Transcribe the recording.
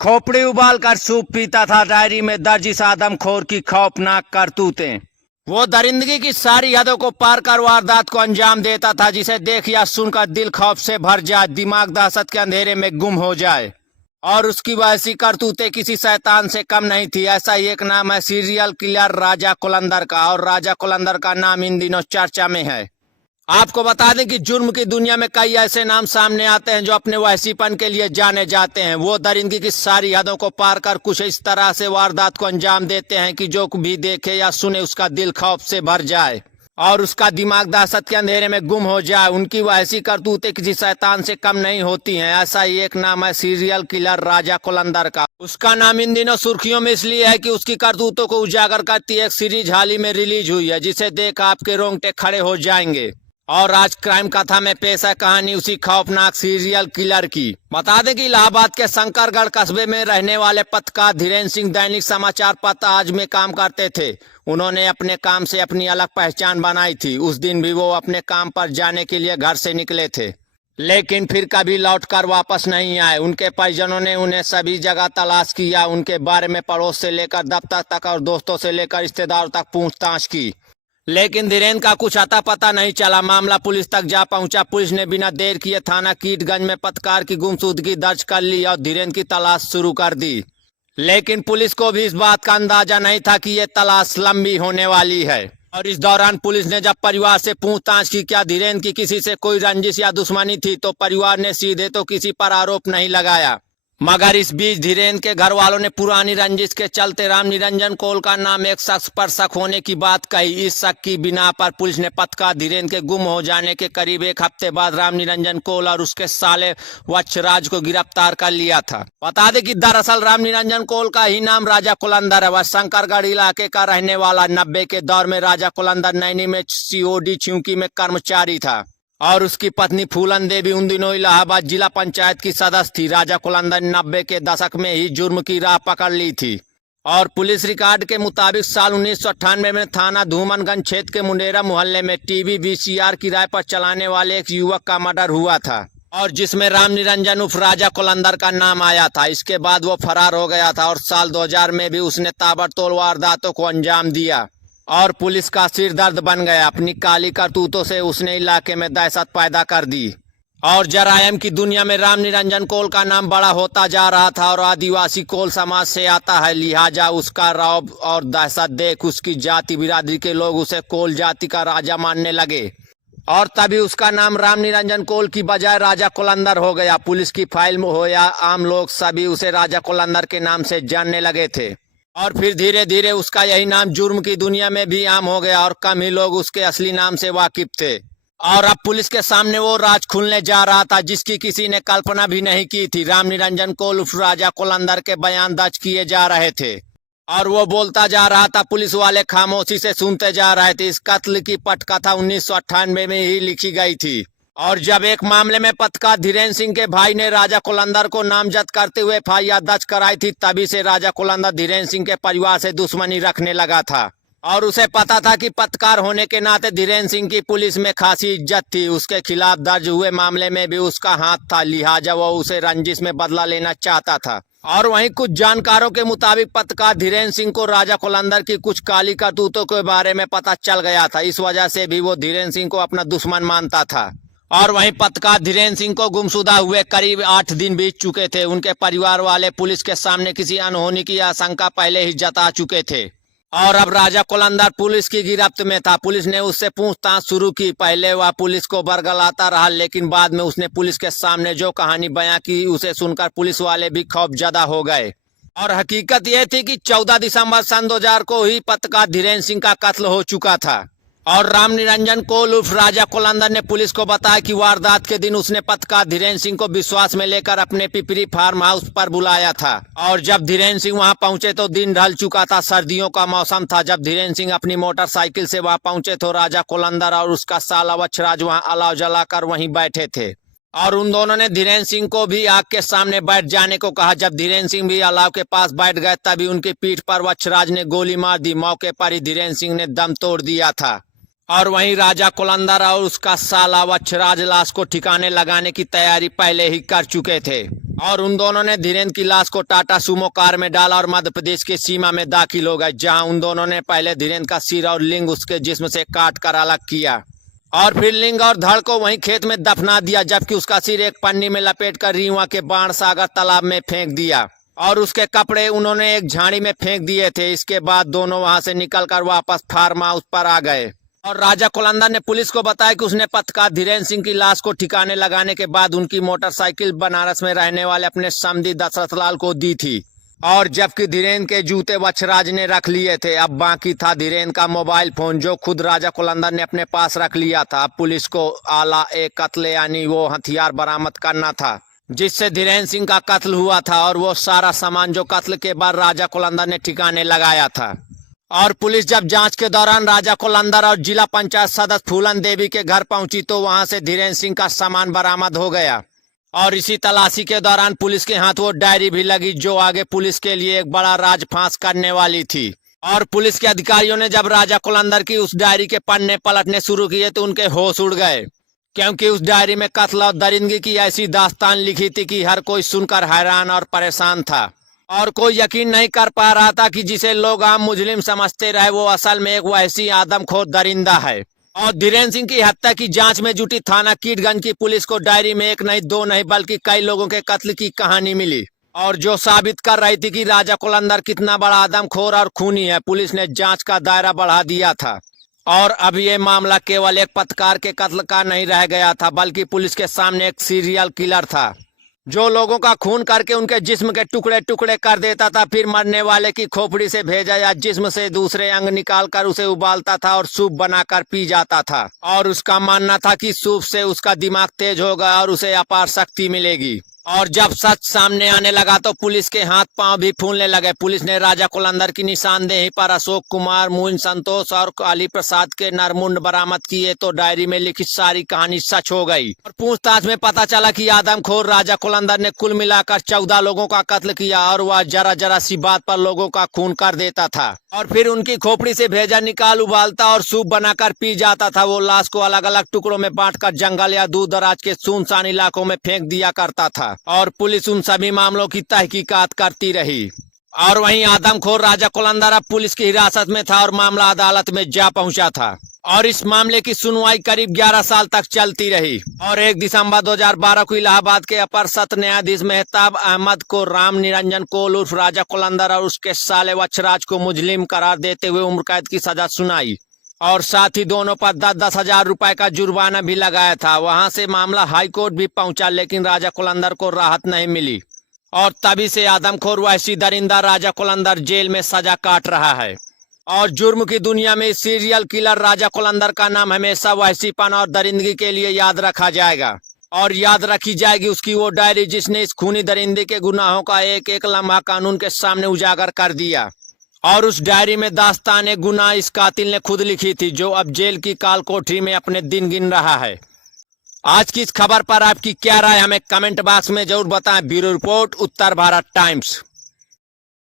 खोपड़ी उबालकर सूप पीता था। डायरी में दर्ज इस आदमखोर की खौफनाक करतूतें। वो दरिंदगी की सारी हदों को पार कर वारदात को अंजाम देता था, जिसे देख या सुनकर दिल खौफ से भर जाए, दिमाग दहशत के अंधेरे में गुम हो जाए। और उसकी वैसी करतूतें किसी शैतान से कम नहीं थी। ऐसा ही एक नाम है सीरियल किलर राजा कुलंदर का, और राजा कुलंदर का नाम इन दिनों चर्चा में है। आपको बता दें कि जुर्म की दुनिया में कई ऐसे नाम सामने आते हैं जो अपने वहशीपन के लिए जाने जाते हैं। वो दरिंदगी की सारी हदों को पार कर कुछ इस तरह से वारदात को अंजाम देते हैं कि जो भी देखे या सुने उसका दिल खौफ से भर जाए और उसका दिमाग दहशत के अंधेरे में गुम हो जाए। उनकी वैसी करतूतें किसी शैतान से कम नहीं होती हैं। ऐसा ही एक नाम है सीरियल किलर राजा कुलंदर का। उसका नाम इन दिनों सुर्खियों में इसलिए है कि उसकी करतूतों को उजागर करती एक सीरीज हाल ही में रिलीज हुई है, जिसे देख आपके रोंगटे खड़े हो जाएंगे। और आज क्राइम कथा में पेश है कहानी उसी खौफनाक सीरियल किलर की। बता दें कि इलाहाबाद के शंकरगढ़ कस्बे में रहने वाले पत्रकार धीरेन्द्र सिंह दैनिक समाचार पत्र आज में काम करते थे। उन्होंने अपने काम से अपनी अलग पहचान बनाई थी। उस दिन भी वो अपने काम पर जाने के लिए घर से निकले थे, लेकिन फिर कभी लौटकर वापस नहीं आए। उनके परिजनों ने उन्हें सभी जगह तलाश किया। उनके बारे में पड़ोस से लेकर दफ्तर तक और दोस्तों से लेकर रिश्तेदारों तक पूछताछ की, लेकिन धीरेन्द्र का कुछ अता पता नहीं चला। मामला पुलिस तक जा पहुंचा। पुलिस ने बिना देर किए थाना कीटगंज में पत्रकार की गुमशुदगी दर्ज कर ली और धीरेन्द्र की तलाश शुरू कर दी। लेकिन पुलिस को भी इस बात का अंदाजा नहीं था कि ये तलाश लंबी होने वाली है। और इस दौरान पुलिस ने जब परिवार से पूछताछ की क्या धीरेन्द्र की किसी से कोई रंजिश या दुश्मनी थी, तो परिवार ने सीधे तो किसी पर आरोप नहीं लगाया, मगर इस बीच धीरेन्द्र के घर वालों ने पुरानी रंजिश के चलते राम निरंजन कौल का नाम एक शख्स पर शक होने की बात कही। इस शक की बिना पर पुलिस ने पत्रकार धीरेन्द्र के गुम हो जाने के करीब एक हफ्ते बाद राम निरंजन कौल और उसके साले वत्सराज को गिरफ्तार कर लिया था। बता दें कि दरअसल राम निरंजन कौल का ही नाम राजा कुलंदर है। वह शंकरगढ़ इलाके का रहने वाला 90 के दौर में राजा कुलंदर नैनी में COD छिउकी में कर्मचारी था और उसकी पत्नी फूलन देवी उन दिनों इलाहाबाद जिला पंचायत की सदस्य थी। राजा कुलंदर 90 के दशक में ही जुर्म की राह पकड़ ली थी और पुलिस रिकॉर्ड के मुताबिक साल 1998 में थाना धूमनगंज क्षेत्र के मुंडेरा मोहल्ले में टीवी VCR किराए पर चलाने वाले एक युवक का मर्डर हुआ था, और जिसमें राम निरंजन उर्फ राजा कुलंदर का नाम आया था। इसके बाद वो फरार हो गया था और साल 2000 में भी उसने ताबड़तोड़ वारदातों को अंजाम दिया और पुलिस का सिर दर्द बन गया। अपनी काली करतूतों से उसने इलाके में दहशत पैदा कर दी और जरायम की दुनिया में राम निरंजन कौल का नाम बड़ा होता जा रहा था और आदिवासी कौल समाज से आता है, लिहाजा उसका रौब और दहशत देख उसकी जाति बिरादरी के लोग उसे कौल जाति का राजा मानने लगे और तभी उसका नाम राम निरंजन कौल की बजाय राजा कुलंदर हो गया। पुलिस की फाइल में हो या आम लोग सभी उसे राजा कुलंदर के नाम से जानने लगे थे और फिर धीरे धीरे उसका यही नाम जुर्म की दुनिया में भी आम हो गया और कम ही लोग उसके असली नाम से वाकिफ थे। और अब पुलिस के सामने वो राज खुलने जा रहा था जिसकी किसी ने कल्पना भी नहीं की थी। राम निरंजन कौल उर्फ राजा कुलंदर के बयान दर्ज किए जा रहे थे और वो बोलता जा रहा था। पुलिस वाले खामोशी से सुनते जा रहे थे। इस कत्ल की पटकथा 1998 में ही लिखी गई थी और जब एक मामले में पत्रकार धीरेन्द्र सिंह के भाई ने राजा कुलंदर को नामजद करते हुए FIR दर्ज कराई थी, तभी से राजा कुलंदर धीरेन्द्र सिंह के परिवार से दुश्मनी रखने लगा था और उसे पता था कि पत्रकार होने के नाते धीरेन्द्र सिंह की पुलिस में खासी इज्जत थी। उसके खिलाफ दर्ज हुए मामले में भी उसका हाथ था, लिहाजा वो उसे रंजिश में बदला लेना चाहता था। और वहीं कुछ जानकारों के मुताबिक पत्रकार धीरेन्द्र सिंह को राजा कुलंदर की कुछ काली करतूतों के बारे में पता चल गया था। इस वजह से भी वो धीरेन्द्र सिंह को अपना दुश्मन मानता था। और वहीं पत्रकार धीरेन्द्र सिंह को गुमशुदा हुए करीब 8 दिन बीत चुके थे। उनके परिवार वाले पुलिस के सामने किसी अनहोनी की आशंका पहले ही जता चुके थे और अब राजा कुलंदर पुलिस की गिरफ्त में था। पुलिस ने उससे पूछताछ शुरू की। पहले वह पुलिस को बरगलाता रहा, लेकिन बाद में उसने पुलिस के सामने जो कहानी बयां की उसे सुनकर पुलिस वाले भी खौफजदा हो गए। और हकीकत यह थी कि 14 दिसंबर सन 2000 को ही पत्रकार धीरेन्द्र सिंह का कत्ल हो चुका था और राम निरंजन कौल उर्फ राजा कुलंदर ने पुलिस को बताया कि वारदात के दिन उसने पत्रकार धीरेन्द्र सिंह को विश्वास में लेकर अपने पिपरी फार्म हाउस पर बुलाया था और जब धीरेन्द्र सिंह वहां पहुंचे तो दिन ढल चुका था, सर्दियों का मौसम था। जब धीरेन्द्र सिंह अपनी मोटरसाइकिल से वहां पहुंचे तो राजा कुलंदर और उसका साला वत्सराज वहां अलाव जलाकर वहीं बैठे थे और उन दोनों ने धीरेन्द्र सिंह को भी आग के सामने बैठ जाने को कहा। जब धीरेन्द्र सिंह भी अलाव के पास बैठ गए तभी उनकी पीठ पर वत्सराज ने गोली मार दी। मौके पर ही धीरेन्द्र सिंह ने दम तोड़ दिया था और वहीं राजा कुलंदर और उसका साला वच्छराज लाश को ठिकाने लगाने की तैयारी पहले ही कर चुके थे और उन दोनों ने धीरेन्द्र की लाश को टाटा सुमो कार में डाला और मध्य प्रदेश की सीमा में दाखिल हो गए, जहां उन दोनों ने पहले धीरेन्द्र का सिर और लिंग उसके जिस्म से काट कर अलग किया और फिर लिंग और धड़ को वहीं खेत में दफना दिया, जबकि उसका सिर एक पन्नी में लपेटकर रीवा के बाण सागर तालाब में फेंक दिया और उसके कपड़े उन्होंने एक झाड़ी में फेंक दिए थे। इसके बाद दोनों वहां से निकलकर वापस फार्म हाउस पर आ गए और राजा कुलंदर ने पुलिस को बताया कि उसने पत्रकार धीरेन्द्र सिंह की लाश को ठिकाने लगाने के बाद उनकी मोटरसाइकिल बनारस में रहने वाले अपने समधी दशरथ लाल को दी थी और जबकि धीरेन्द्र के जूते वच्छराज ने रख लिए थे। अब बाकी था धीरेन्द्र का मोबाइल फोन, जो खुद राजा कुलंदर ने अपने पास रख लिया था। अब पुलिस को आला एक कत्ल यानी वो हथियार बरामद करना था जिससे धीरेन्द्र सिंह का कत्ल हुआ था और वो सारा सामान जो कत्ल के बाद राजा कुलंदर ने ठिकाने लगाया था। और पुलिस जब जांच के दौरान राजा कुलंदर और जिला पंचायत सदस्य फूलन देवी के घर पहुंची तो वहां से धीरेन्द्र सिंह का सामान बरामद हो गया और इसी तलाशी के दौरान पुलिस के हाथ वो डायरी भी लगी जो आगे पुलिस के लिए एक बड़ा राज फांस करने वाली थी। और पुलिस के अधिकारियों ने जब राजा कुलंदर की उस डायरी के पन्ने पलटने शुरू किए तो उनके होश उड़ गए, क्योंकि उस डायरी में कत्ल और दरिंदगी की ऐसी दास्तान लिखी थी कि हर कोई सुनकर हैरान और परेशान था और कोई यकीन नहीं कर पा रहा था कि जिसे लोग आम मुजरिम समझते रहे वो असल में एक वैसी आदमखोर दरिंदा है। और धीरेन्द्र सिंह की हत्या की जांच में जुटी थाना कीटगंज की पुलिस को डायरी में एक नहीं दो नहीं बल्कि कई लोगों के कत्ल की कहानी मिली और जो साबित कर रही थी कि राजा कुलंदर कितना बड़ा आदमखोर और खूनी है। पुलिस ने जांच का दायरा बढ़ा दिया था और अब ये मामला केवल एक पत्रकार के कत्ल का नहीं रह गया था, बल्कि पुलिस के सामने एक सीरियल किलर था जो लोगों का खून करके उनके जिस्म के टुकड़े टुकड़े कर देता था, फिर मरने वाले की खोपड़ी से भेजा या जिस्म से दूसरे अंग निकालकर उसे उबालता था और सूप बनाकर पी जाता था और उसका मानना था कि सूप से उसका दिमाग तेज होगा और उसे अपार शक्ति मिलेगी। और जब सच सामने आने लगा तो पुलिस के हाथ पांव भी फूलने लगे। पुलिस ने राजा कुलंदर की निशानदेही पर अशोक कुमार, मोइन संतोष और काली प्रसाद के नरमुंड बरामद किए तो डायरी में लिखित सारी कहानी सच हो गई और पूछताछ में पता चला कि आदमखोर राजा कुलंदर ने कुल मिलाकर 14 लोगों का कत्ल किया और वह जरा जरा सी बात पर लोगों का खून कर देता था और फिर उनकी खोपड़ी से भेजा निकाल उबालता और सूप बनाकर पी जाता था। वो लाश को अलग अलग टुकड़ों में बांटकर जंगल या दूर दराज के सुनसान इलाकों में फेंक दिया करता था और पुलिस उन सभी मामलों की तहकीकात करती रही। और वहीं आदमखोर राजा कुलंदर अब पुलिस की हिरासत में था और मामला अदालत में जा पहुंचा था और इस मामले की सुनवाई करीब 11 साल तक चलती रही और 1 दिसंबर 2012 को इलाहाबाद के अपर सत्र न्यायाधीश मेहताब अहमद को राम निरंजन कोल उर्फ राजा कुलंदर और उसके साले वच्छराज को मुजरिम करार देते हुए उम्र कैद की सजा सुनाई और साथ ही दोनों पर 10-10 हजार रुपए का जुर्माना भी लगाया था। वहां से मामला हाईकोर्ट भी पहुंचा, लेकिन राजा कुलंदर को राहत नहीं मिली और तभी से आदमखोर वैसी दरिंदा राजा कुलंदर जेल में सजा काट रहा है। और जुर्म की दुनिया में सीरियल किलर राजा कुलंदर का नाम हमेशा वैसीपन और दरिंदगी के लिए याद रखा जाएगा और याद रखी जाएगी उसकी वो डायरी जिसने इस खूनी दरिंदे के गुनाहों का एक एक लम्हा कानून के सामने उजागर कर दिया। और उस डायरी में दास्तान गुनाह इस कातिल ने खुद लिखी थी, जो अब जेल की काल कोठरी में अपने दिन गिन रहा है। आज की इस खबर पर आपकी क्या राय हमें कमेंट बॉक्स में जरूर बताएं। ब्यूरो रिपोर्ट, उत्तर भारत टाइम्स।